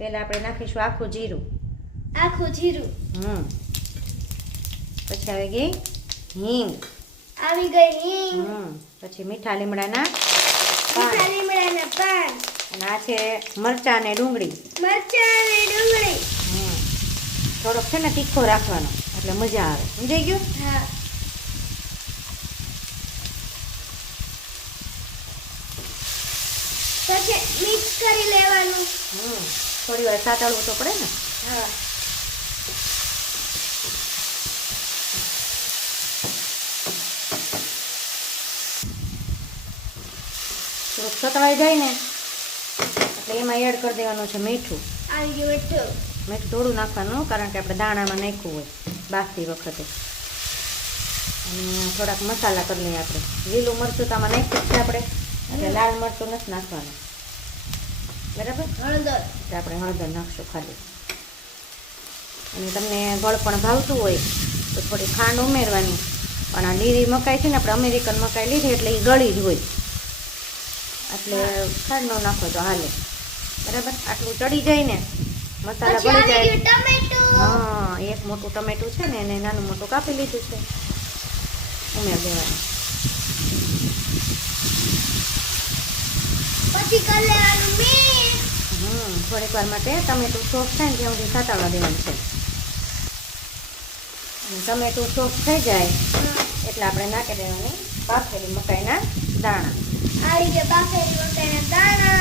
પહેલા આપણે નાખીશું આખું જીરું. પછી આવી ગઈ હિંગ. પછી મીઠા લીમડાના પાન. અને આ છે મરચાં ને ડુંગળી. થોડોક છે ને તીખો રાખવાનો એટલે મજા આવે. સમજાઈ ગયું? પછી મિક્સ કરી લેવાનું. થોડી વાર સાતળવું તો પડે ને. થોડુંક સતળાઈ જાય ને એટલે એમાં એડ કરી દેવાનું છે મીઠું. મીઠું થોડું નાખવાનું કારણ કે આપણે દાણામાં નાખ્યું હોય બાફતી વખતે. અને થોડાક મસાલા કરી લઈએ આપણે. લીલું મરચું તો આમાં નાખ્યું છે આપણે એટલે લાલ મરચું નથી નાખવાનું. બરાબર? હળદર. આપણે હળદર નાખશું ખાલી. અને તમને ગળ પણ ભાવતું હોય તો થોડી ખાંડ ઉમેરવાની. પણ આ લીલી મકાઈ છે ને આપણે અમેરિકન મકાઈ લીધી એટલે એ ગળી જ હોય એટલે ખાંડ ન નાખો તો હાલે. બરાબર? આટલું ચડી જાય ને મસાલા ભળી જાય. હા, એક મોટું ટમેટું છે ને એને નાનું મોટું કાપી લીધું છે ઉમેર દેવાનું. પછી કરી લેવાનું મિક્સ. થોડીક વાર માટે ટમેટું સોફ્ટ થાય ને ત્યાં સુધી સાતળવા દેવાનું છે. ટમેટું સોફ્ટ થઈ જાય એટલે આપણે નાખી દેવાની બાફેલી મકાઈના દાણા. આ રીતે બાફેલી મકાઈના દાણા.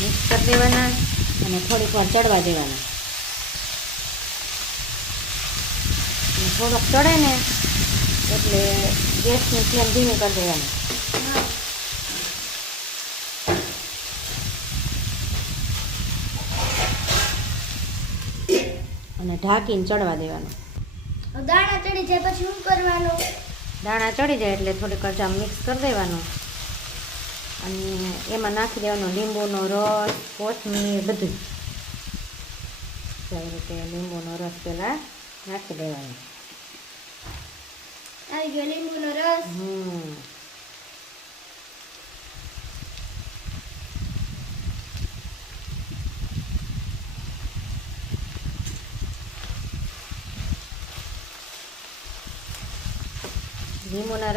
મિક્સ કરી દેવાના અને થોડીક વાર ચડવા દેવાના. અને થોડોક ચડે ને એટલે ગેસની ફ્લેમ ધીમી કરી દેવાની. અને ઢાંકીને ચડવા દેવાનું. દાણા ચડી જાય પછી શું કરવાનું? દાણા ચડી જાય એટલે થોડીક વાર આમ મિક્સ કરી દેવાનું. અને એમાં નાખી દેવાનો લીંબુનો રસ, કોથમીર બધું. આવી રીતે લીંબુનો રસ પહેલાં નાખી દેવાનો. આવી ગયો લીંબુનો રસ. લીંબુના